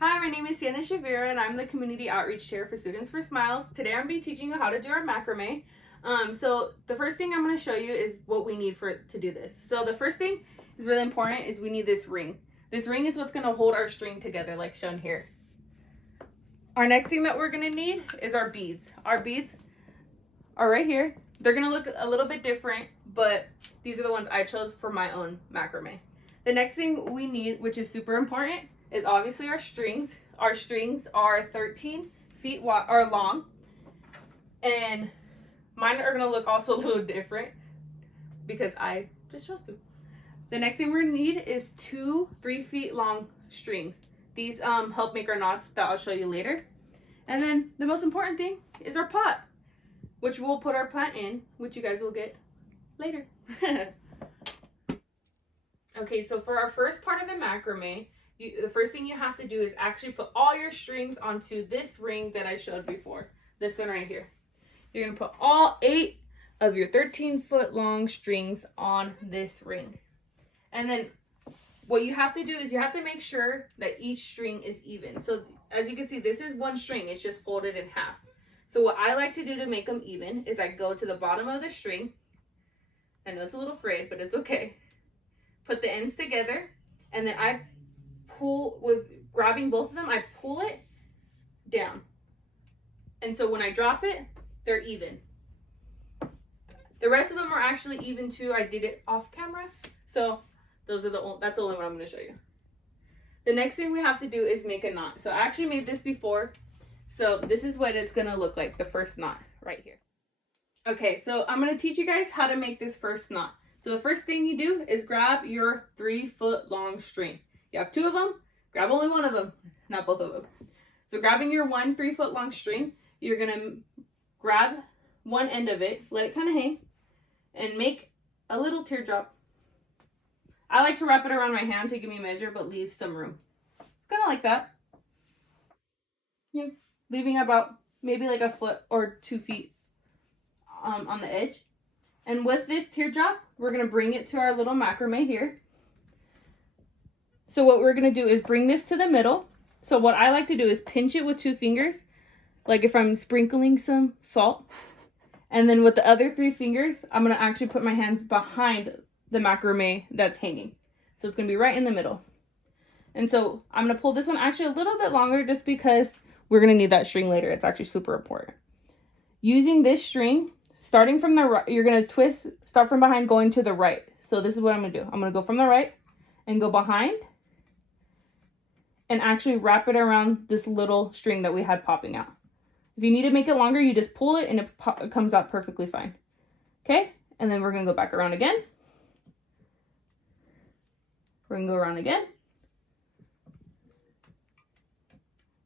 Hi, my name is Sienna Shavira and I'm the Community Outreach Chair for Students for Smiles. Today I'm going to be teaching you how to do our macrame. So the first thing I'm going to show you is what we need to do this. So the first thing is really important is we need this ring. This ring is what's going to hold our string together like shown here. Our next thing that we're going to need is our beads. Our beads are right here. They're going to look a little bit different, but these are the ones I chose for my own macrame. The next thing we need, which is super important, is obviously our strings. Our strings are 13 feet long, and mine are gonna look also a little different because I just chose to. The next thing we're gonna need is 2 3-foot long strings. These help make our knots that I'll show you later. And then the most important thing is our pot, which we'll put our plant in, which you guys will get later. Okay, so for our first part of the macrame, the first thing you have to do is actually put all your strings onto this ring that I showed before. This one right here. You're going to put all 8 of your 13-foot long strings on this ring. And then what you have to do is you have to make sure that each string is even. So as you can see, this is one string. It's just folded in half. So what I like to do to make them even is I go to the bottom of the string. I know it's a little frayed, but it's okay. Put the ends together, and then I pull, with grabbing both of them, I pull it down. And so when I drop it, they're even. The rest of them are actually even too. I did it off camera. So that's the only one I'm going to show you. The next thing we have to do is make a knot. So I actually made this before. So this is what it's going to look like, the first knot right here. Okay, so I'm going to teach you guys how to make this first knot. So the first thing you do is grab your 3-foot long string. You have 2 of them, grab only one of them, not both of them. So grabbing your 1 3-foot long string, you're gonna grab one end of it, let it kind of hang, and make a little teardrop. I like to wrap it around my hand to give me a measure, but leave some room. Kind of like that. Yeah, leaving about maybe like a foot or 2 feet on the edge. And with this teardrop, we're gonna bring it to our little macrame here. So what we're going to do is bring this to the middle. So what I like to do is pinch it with 2 fingers, like if I'm sprinkling some salt. And then with the other 3 fingers, I'm going to actually put my hands behind the macrame that's hanging. So it's going to be right in the middle. And so I'm going to pull this one actually a little bit longer just because we're going to need that string later. It's actually super important. Using this string, starting from the right, you're going to start from behind going to the right. So this is what I'm going to do. I'm going to go from the right and go behind, and actually wrap it around this little string that we had popping out. If you need to make it longer, you just pull it and it comes out perfectly fine. Okay, and then we're gonna go back around again. We're gonna go around again.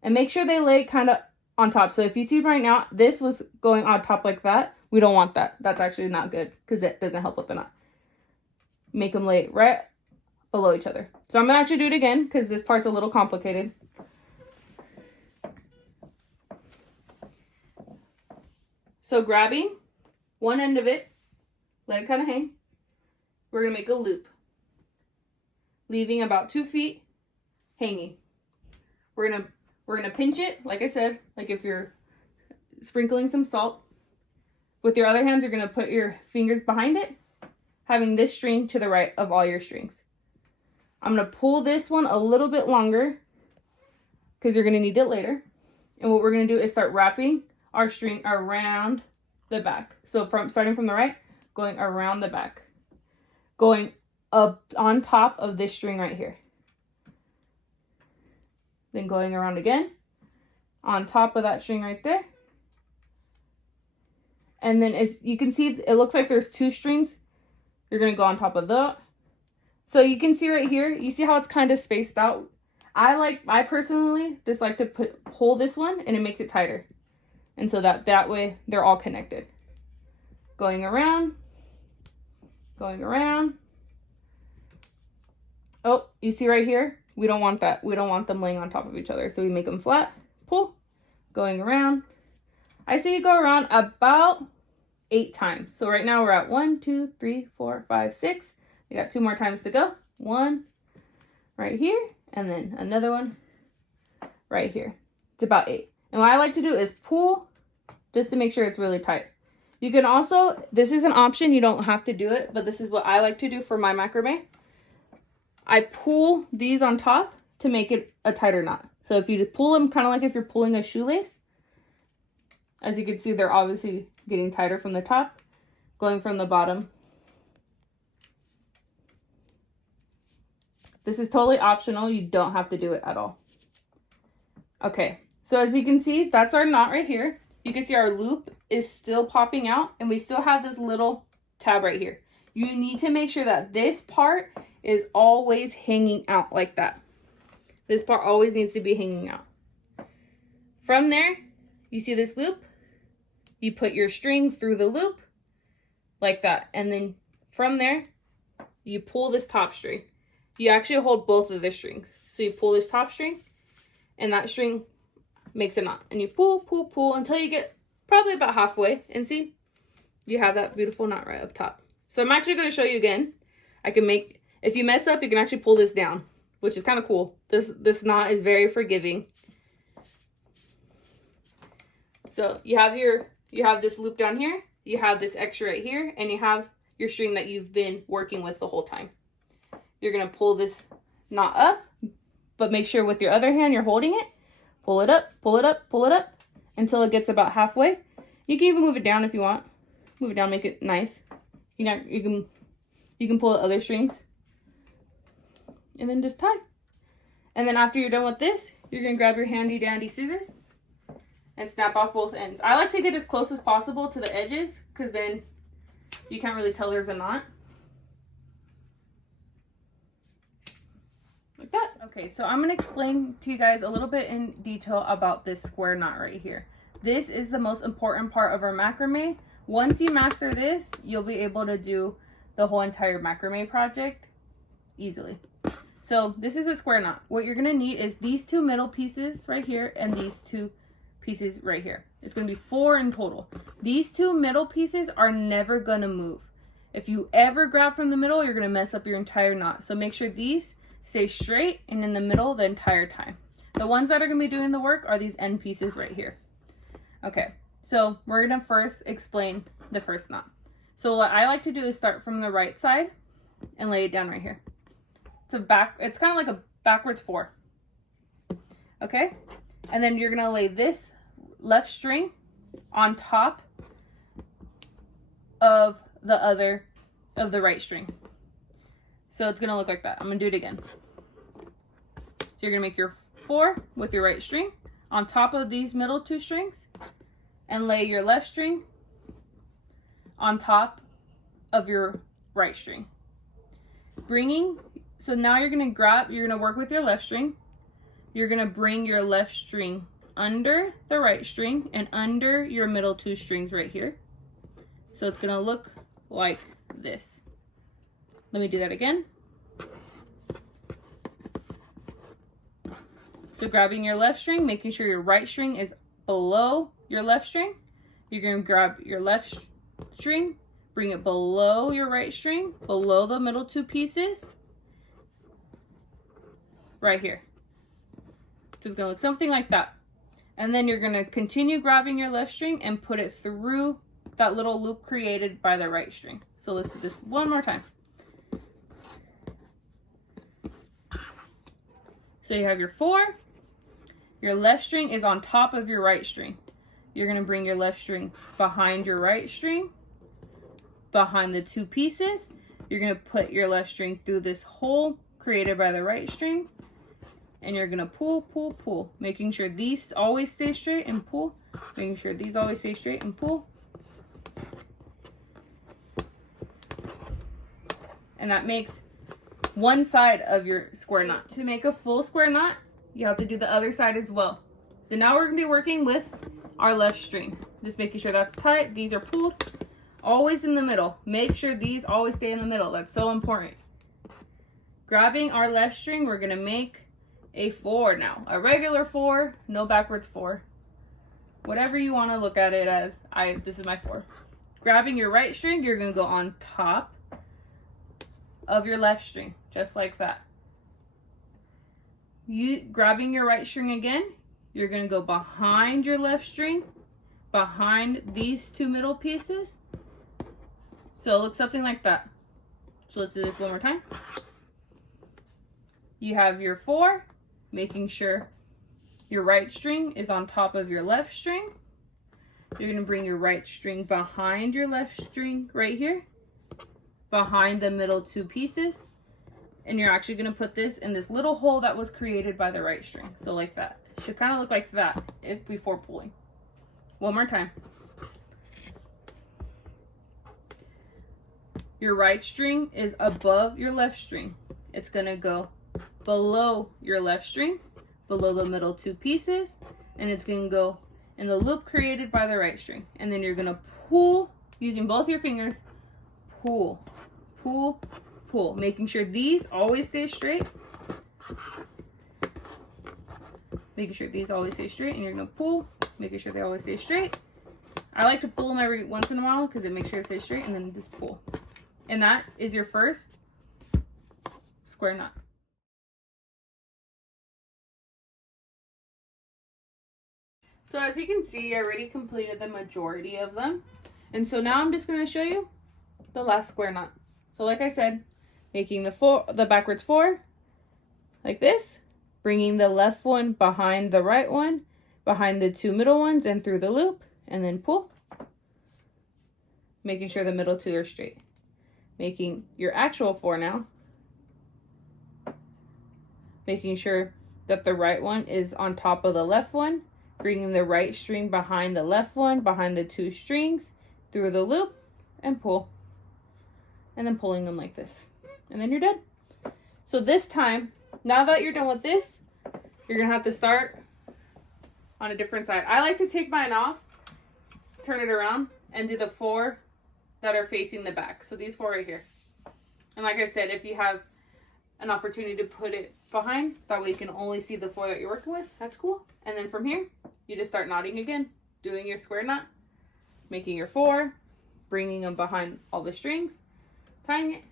And make sure they lay kind of on top. So if you see right now, this was going on top like that. We don't want that. That's actually not good because it doesn't help with the knot. Make them lay right below each other. So I'm gonna actually do it again because this part's a little complicated. So grabbing one end of it, let it kind of hang. We're gonna make a loop, leaving about 2 feet hanging. We're gonna pinch it, like I said, like if you're sprinkling some salt. With your other hands, you're gonna put your fingers behind it, having this string to the right of all your strings. I'm going to pull this one a little bit longer because you're going to need it later. And what we're going to do is start wrapping our string around the back. So starting from the right, going around the back, going up on top of this string right here. Then going around again on top of that string right there. And then as you can see, it looks like there's 2 strings. You're going to go on top of that. So you can see right here, you see how it's kind of spaced out? I personally just like to pull this one and it makes it tighter. And so that way they're all connected. Going around. Oh, you see right here? We don't want that. We don't want them laying on top of each other. So we make them flat, pull, going around. I say you go around about 8 times. So right now we're at 1, 2, 3, 4, 5, 6. We got 2 more times to go. 1 right here, and then another one right here. It's about 8. And what I like to do is pull just to make sure it's really tight. You can also, this is an option, you don't have to do it, but this is what I like to do for my macrame. I pull these on top to make it a tighter knot. So if you just pull them kind of like if you're pulling a shoelace, as you can see, they're obviously getting tighter from the top, going from the bottom. This is totally optional. You don't have to do it at all. Okay, so as you can see, that's our knot right here. You can see our loop is still popping out and we still have this little tab right here. You need to make sure that this part is always hanging out like that. This part always needs to be hanging out. From there, you see this loop? You put your string through the loop like that. And then from there, you pull this top string. You actually hold both of the strings. So you pull this top string and that string makes a knot. And you pull, pull, pull until you get probably about halfway. And see, you have that beautiful knot right up top. So I'm actually going to show you again. If you mess up, you can actually pull this down, which is kind of cool. This knot is very forgiving. So you have this loop down here, you have this extra right here, and you have your string that you've been working with the whole time. You're going to pull this knot up, but make sure with your other hand you're holding it. Pull it up, pull it up, pull it up until it gets about halfway. You can even move it down if you want. Move it down, make it nice. You can pull the other strings and then just tie. And then after you're done with this, you're going to grab your handy dandy scissors and snap off both ends. I like to get as close as possible to the edges because then you can't really tell there's a knot. Like that. Okay, so I'm going to explain to you guys a little bit in detail about this square knot right here. This is the most important part of our macrame. Once you master this, you'll be able to do the whole entire macrame project easily. So this is a square knot. What you're going to need is these 2 middle pieces right here and these 2 pieces right here. It's going to be 4 in total. These 2 middle pieces are never going to move. If you ever grab from the middle, you're going to mess up your entire knot. So make sure these stay straight and in the middle the entire time. The ones that are going to be doing the work are these end pieces right here. Okay, so we're going to first explain the first knot. So what I like to do is start from the right side and lay it down right here. It's kind of like a backwards 4. Okay? And then you're going to lay this left string on top of the right string. So it's going to look like that. I'm going to do it again. So you're going to make your 4 with your right string on top of these middle 2 strings and lay your left string on top of your right string. So now you're going to work with your left string. You're going to bring your left string under the right string and under your middle 2 strings right here. So it's going to look like this. Let me do that again. So grabbing your left string, making sure your right string is below your left string. You're going to grab your left string, bring it below your right string, below the middle 2 pieces, right here. So it's going to look something like that. And then you're going to continue grabbing your left string and put it through that little loop created by the right string. So let's do this one more time. So you have your 4. Your left string is on top of your right string. You're going to bring your left string behind your right string, behind the 2 pieces. You're going to put your left string through this hole created by the right string. And you're going to pull, pull, pull, making sure these always stay straight and pull, making sure these always stay straight and pull. And that makes one side of your square knot. To make a full square knot, you have to do the other side as well. So now we're going to be working with our left string. Just making sure that's tight. These are pulled. Always in the middle. Make sure these always stay in the middle. That's so important. Grabbing our left string, we're going to make a 4 now. A regular 4, no backwards 4. Whatever you want to look at it as. This is my 4. Grabbing your right string, you're going to go on top of your left string, just like that. You grabbing your right string again, you're going to go behind your left string, behind these two middle pieces. So it looks something like that. So let's do this one more time. You have your 4, making sure your right string is on top of your left string. You're going to bring your right string behind your left string right here, behind the middle two pieces. And you're actually going to put this in this little hole that was created by the right string. So like that. It should kind of look like that before pulling. One more time. Your right string is above your left string. It's going to go below your left string, below the middle two pieces, and it's going to go in the loop created by the right string. And then you're going to pull using both your fingers. Pull, pull, pull, making sure these always stay straight. Making sure these always stay straight, and you're going to pull, making sure they always stay straight. I like to pull them every once in a while because it makes sure it stays straight, and then just pull. And that is your first square knot. So as you can see, I already completed the majority of them. And so now I'm just going to show you the last square knot. So like I said, making the backwards 4 like this, bringing the left one behind the right one, behind the two middle ones and through the loop, and then pull. Making sure the middle two are straight. Making your actual 4 now. Making sure that the right one is on top of the left one, bringing the right string behind the left one, behind the two strings, through the loop, and pull. And then pulling them like this. And then you're done. So this time, now that you're done with this, you're going to have to start on a different side. I like to take mine off, turn it around, and do the 4 that are facing the back. So these 4 right here. And like I said, if you have an opportunity to put it behind, that way you can only see the 4 that you're working with, that's cool. And then from here, you just start knotting again, doing your square knot, making your 4, bringing them behind all the strings, tying it,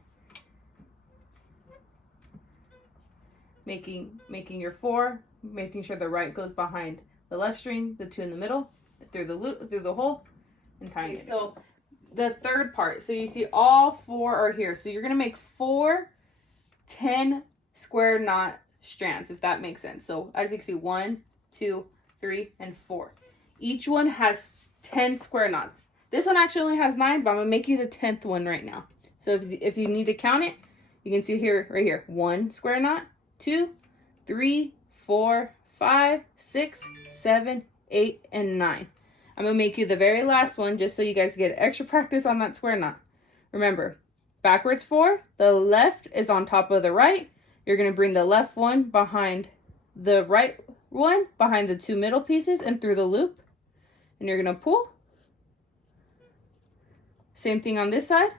making your 4, making sure the right goes behind the left string, the 2 in the middle, through the loop, through the hole, and tying it. So the third part, so you see all 4 are here. So you're gonna make 4 10 square knot strands, if that makes sense. So as you can see, 1, 2, 3, and 4. Each one has 10 square knots. This one actually only has 9, but I'm gonna make you the 10th one right now. So if you need to count it, you can see here, right here, 1 square knot, 2, 3, 4, 5, 6, 7, 8, and 9. I'm gonna make you the very last one just so you guys get extra practice on that square knot. Remember, backwards 4, the left is on top of the right. You're gonna bring the left one behind the right one, behind the two middle pieces and through the loop. And you're gonna pull. Same thing on this side.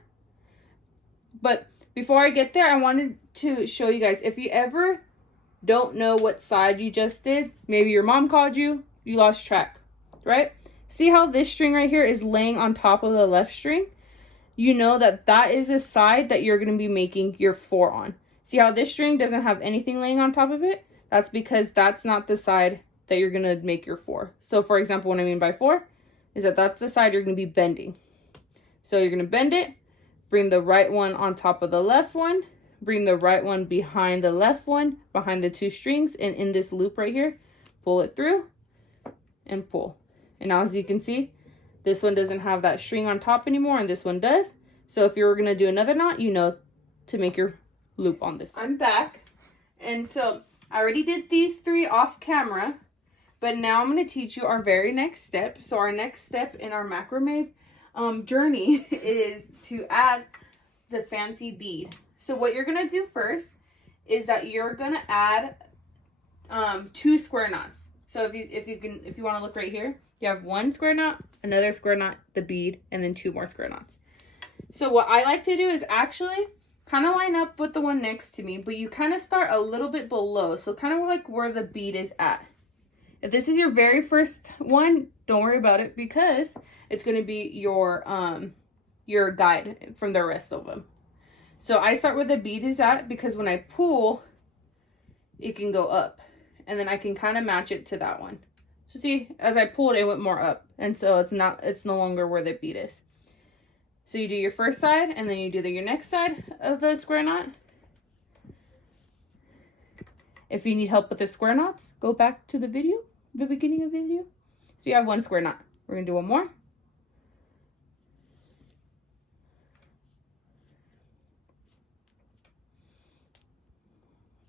But before I get there, I wanted to show you guys, if you ever don't know what side you just did, maybe your mom called you, you lost track, right? See how this string right here is laying on top of the left string? You know that that is the side that you're going to be making your 4 on. See how this string doesn't have anything laying on top of it? That's because that's not the side that you're going to make your 4. So for example, what I mean by 4 is that that's the side you're going to be bending. So you're going to bend it, bring the right one on top of the left one, bring the right one behind the left one, behind the two strings, and in this loop right here, pull it through and pull. And now as you can see, this one doesn't have that string on top anymore, and this one does. So if you're going to do another knot, you know to make your loop on this. I'm back. And so I already did these 3 off camera, but now I'm going to teach you our very next step. So our next step in our macrame journey is to add the fancy bead. So what you're going to do first is that you're going to add 2 square knots. So if you want to look right here, you have 1 square knot, another square knot, the bead, and then 2 more square knots. So what I like to do is actually kind of line up with the one next to me, but you kind of start a little bit below. So kind of like where the bead is at. If this is your very first one, don't worry about it because it's going to be your guide from the rest of them. So I start where the bead is at because when I pull, it can go up. And then I can kind of match it to that one. So see, as I pulled, it went more up. And so it's no longer where the bead is. So you do your first side, and then you do your next side of the square knot. If you need help with the square knots, go back to the beginning of the video. So you have one square knot. We're gonna do one more.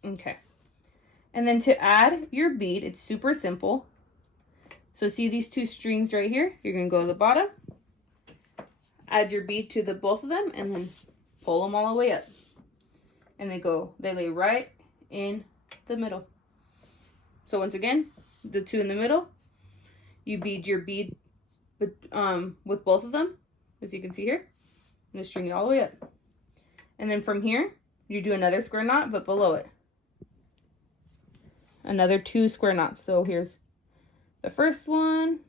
Okay. And then to add your bead, it's super simple. So see these two strings right here? You're gonna go to the bottom, add your bead to both of them, and then pull them all the way up. And they lay right in the middle. So once again, the two in the middle, you bead your bead with both of them, as you can see here. And just string it all the way up. And then from here, you do another square knot, but below it. Another 2 square knots. So here's the first one.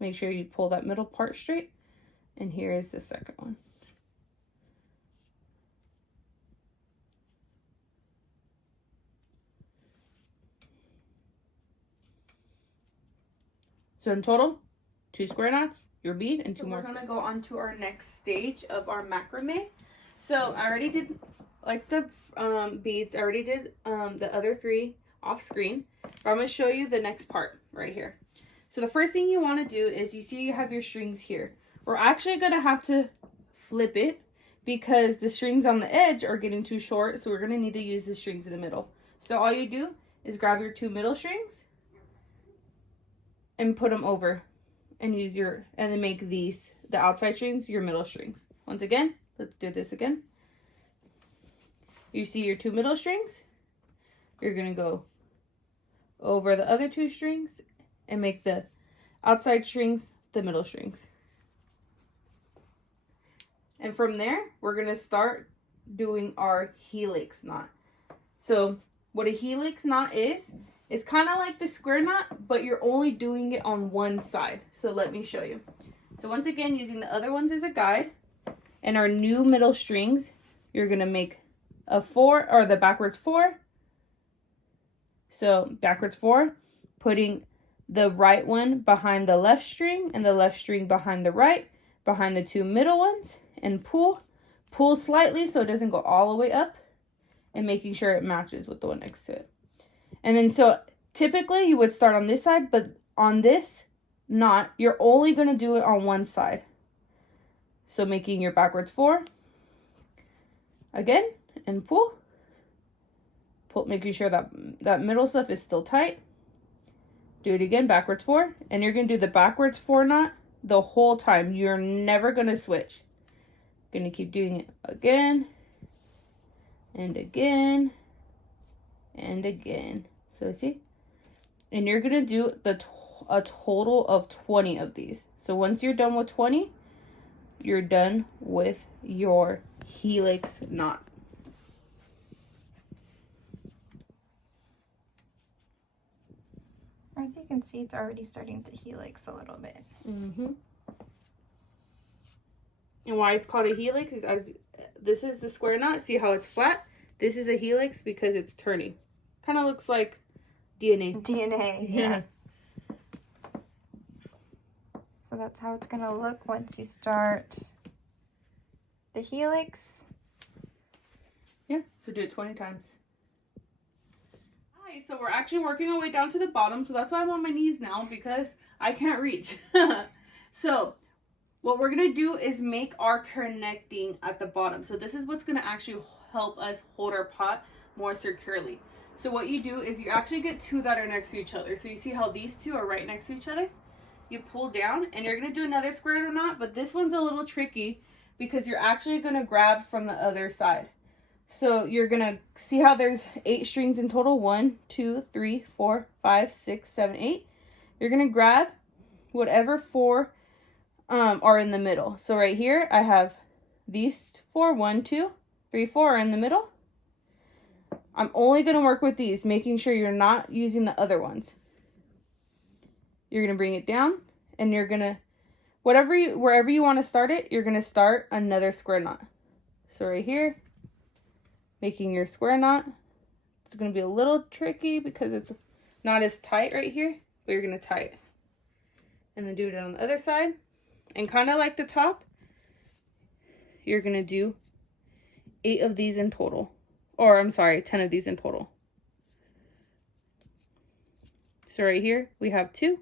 Make sure you pull that middle part straight. And here is the second one. So in total, 2 square knots, your bead, and 2 more. We're gonna go on to our next stage of our macrame. So I already did like the beads. I already did the other 3 off screen. But I'm gonna show you the next part right here. So the first thing you want to do is, you see you have your strings here. We're actually gonna have to flip it because the strings on the edge are getting too short. So we're gonna need to use the strings in the middle. So all you do is grab your 2 middle strings and put them over, and and then make these, the outside strings, your middle strings. Once again, let's do this again. You see your 2 middle strings, you're gonna go over the other 2 strings and make the outside strings the middle strings. And from there, we're gonna start doing our helix knot. So what a helix knot is, it's kind of like the square knot, but you're only doing it on one side. So let me show you. So once again, using the other ones as a guide, and our new middle strings, you're going to make a 4, or the backwards 4. So backwards 4, putting the right one behind the left string, and the left string behind the right, behind the 2 middle ones, and pull slightly so it doesn't go all the way up, and making sure it matches with the one next to it. And then so typically you would start on this side, but on this knot, you're only going to do it on one side. So making your backwards 4 again, and pull, making sure that middle stuff is still tight. Do it again, backwards 4, and you're going to do the backwards 4 knot the whole time. You're never going to switch. Going to keep doing it again and again and again. So see, and you're gonna do a total of 20 of these. So once you're done with 20, you're done with your helix knot. As you can see, it's already starting to helix a little bit. And why it's called a helix is, as this is the square knot, see how it's flat? This is a helix because it's turning. Kind of looks like DNA. Yeah. So that's how it's going to look once you start the helix. Yeah, so do it 20 times. Hi, so we're actually working our way down to the bottom, so that's why I'm on my knees now, because I can't reach. So what we're going to do is make our connecting at the bottom. So this is what's going to actually help us hold our pot more securely. So what you do is you actually get 2 that are next to each other. So you see how these 2 are right next to each other? You pull down, and you're going to do another square knot, but this one's a little tricky because you're actually going to grab from the other side. So you're going to see how there's 8 strings in total. 1, 2, 3, 4, 5, 6, 7, 8. You're going to grab whatever 4 are in the middle. So right here, I have these 4, 1, 2, 3, 4 are in the middle. I'm only going to work with these, making sure you're not using the other ones. You're going to bring it down, and you're going to, wherever you want to start it, you're going to start another square knot. So right here, making your square knot, It's going to be a little tricky because it's not as tight right here, but you're going to tie it. And then do it on the other side. And kind of like the top, you're going to do 8 of these in total. Or, I'm sorry, 10 of these in total. So right here, we have 2.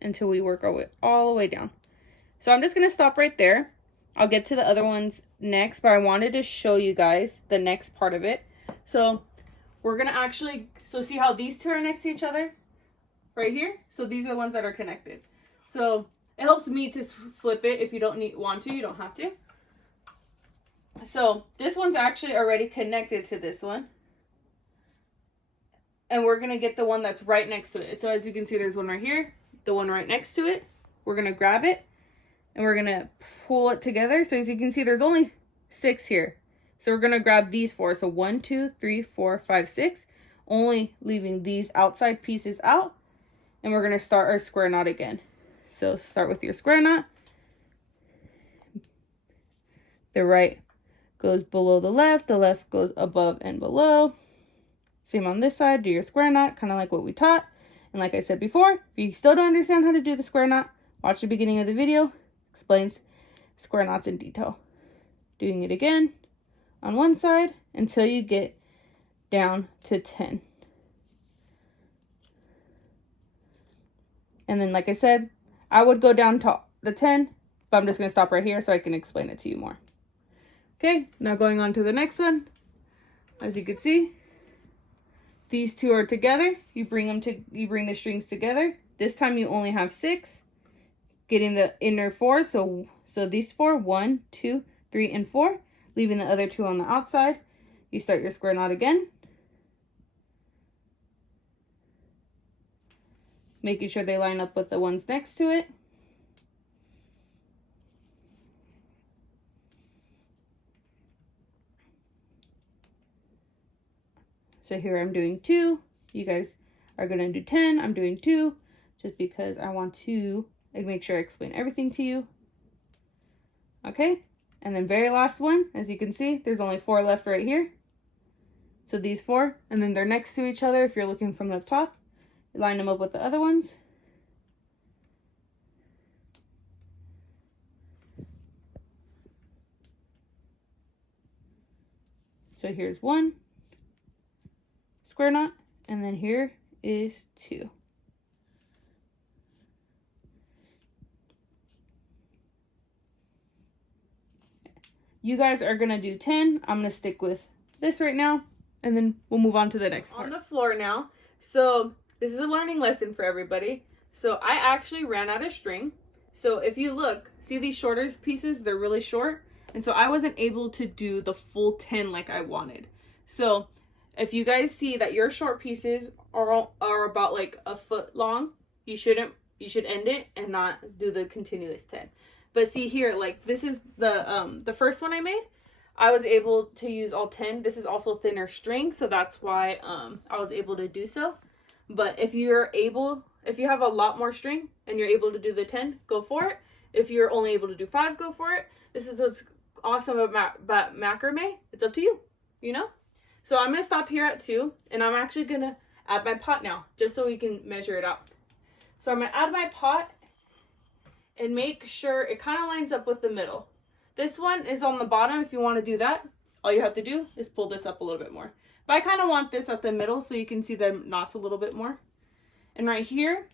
Until we work our way all the way down. So I'm just going to stop right there. I'll get to the other ones next, but I wanted to show you guys the next part of it. So we're going to actually, so see how these 2 are next to each other? Right here? So these are the ones that are connected. So it helps me to flip it. If you don't want to, you don't have to. So this one's actually already connected to this one. And we're going to get the one that's right next to it. So as you can see, there's one right here, the one right next to it. We're going to grab it and we're going to pull it together. So as you can see, there's only 6 here. So we're going to grab these 4. So 1, 2, 3, 4, 5, 6. Only leaving these outside pieces out. And we're going to start our square knot again. So start with your square knot. The right goes below the left goes above and below. Same on this side, do your square knot, kind of like what we taught. And like I said before, if you still don't understand how to do the square knot, watch the beginning of the video. Explains square knots in detail. Doing it again on one side until you get down to 10. And then, like I said, I would go down to the 10, but I'm just going to stop right here so I can explain it to you more. Okay, now going on to the next one. As you can see, these 2 are together. You bring the strings together. This time you only have 6. Getting the inner 4, so these 4, 1, 2, 3, and 4. Leaving the other 2 on the outside. You start your square knot again. Making sure they line up with the ones next to it. So here I'm doing 2. You guys are going to do 10. I'm doing 2 just because I want to make sure I explain everything to you. Okay. And then very last one, as you can see, there's only 4 left right here. So these 4, and then they're next to each other if you're looking from the top. Line them up with the other ones. So here's 1 square knot, and then here is 2. You guys are going to do 10. I'm going to stick with this right now, and then we'll move on to the next part. On the floor now. So this is a learning lesson for everybody. So I actually ran out of string. So if you look, see these shorter pieces? They're really short. And so I wasn't able to do the full 10 like I wanted. So if you guys see that your short pieces are about like a foot long, you should end it and not do the continuous 10. But see here, like this is the first one I made. I was able to use all 10. This is also thinner string, so that's why I was able to do so. But if you have a lot more string and you're able to do the 10, go for it. If you're only able to do 5, go for it. This is what's awesome about macrame. It's up to you, you know? So I'm going to stop here at 2, and I'm actually going to add my pot now, just so we can measure it out. So I'm going to add my pot and make sure it kind of lines up with the middle. This one is on the bottom. If you want to do that, all you have to do is pull this up a little bit more. But I kind of want this at the middle so you can see the knots a little bit more. And right here,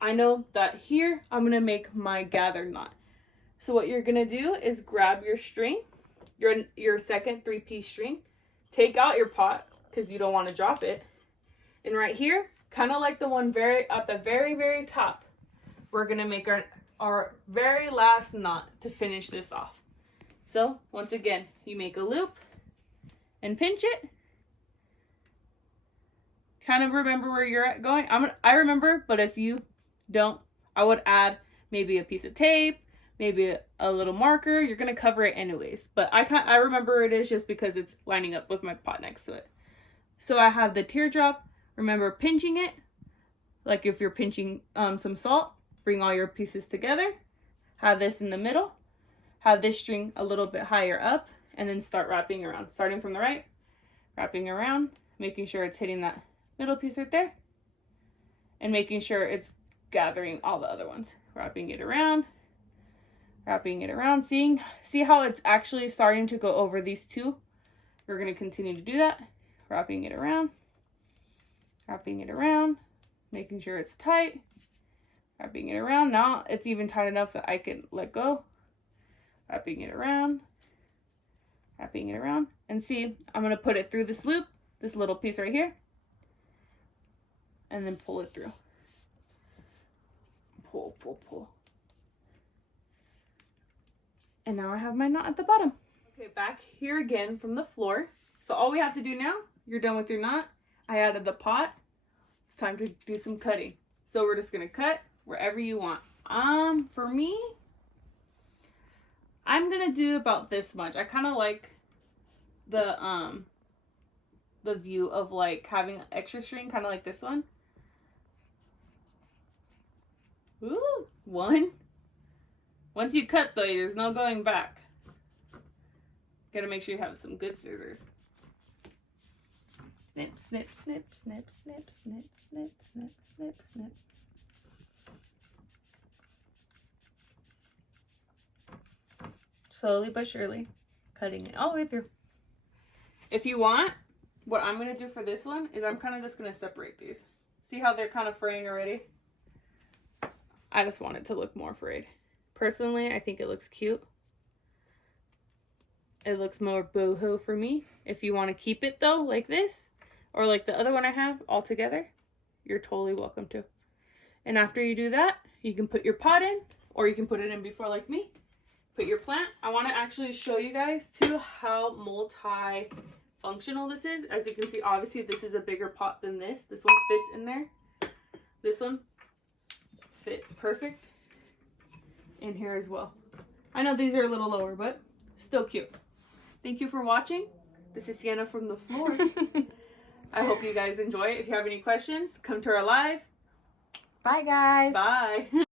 I know that here I'm going to make my gathered knot. So what you're going to do is grab your string, your second 3-piece string, take out your pot because you don't want to drop it. And right here, kind of like the one at the very top, we're going to make our very last knot to finish this off. So once again, you make a loop and pinch it. Kind of remember where you're at going. I remember, but if you don't, I would add maybe a piece of tape, maybe a little marker. You're going to cover it anyways. But I remember it is just because it's lining up with my pot next to it. So I have the teardrop. Remember pinching it. Like if you're pinching some salt, bring all your pieces together. Have this in the middle. Have this string a little bit higher up. And then start wrapping around. Starting from the right, wrapping around, making sure it's hitting that middle piece right there, and making sure it's gathering all the other ones. Wrapping it around, see how it's actually starting to go over these two. We're going to continue to do that. Wrapping it around, making sure it's tight, wrapping it around. Now it's even tight enough that I can let go. Wrapping it around, and see, I'm going to put it through this loop, this little piece right here, and then pull it through. Pull, pull, pull. And now I have my knot at the bottom. Okay, back here again from the floor. So all we have to do now, you're done with your knot. I added the pot. It's time to do some cutting. So we're just gonna cut wherever you want. For me, I'm gonna do about this much. I kind of like the view of like having extra string, kind of like this one. Ooh, one. Once you cut though, there's no going back. Gotta make sure you have some good scissors. Snip, snip, snip, snip, snip, snip, snip, snip, snip, snip. Slowly but surely, cutting it all the way through. If you want, what I'm gonna do for this one is I'm kind of just gonna separate these. See how they're kind of fraying already? I just want it to look more frayed. Personally, I think it looks cute. It looks more boho for me. If you want to keep it though, like this, or like the other one I have all together, you're totally welcome to. And after you do that, you can put your pot in, or you can put it in before like me. Put your plant. I want to actually show you guys too how multi-functional this is. As you can see, obviously this is a bigger pot than this. This one fits in there. This one fits perfect in here as well. I know these are a little lower, but still cute. Thank you for watching. This is Sienna from the floor. I hope you guys enjoy it. If you have any questions, come to our live. Bye, guys. Bye.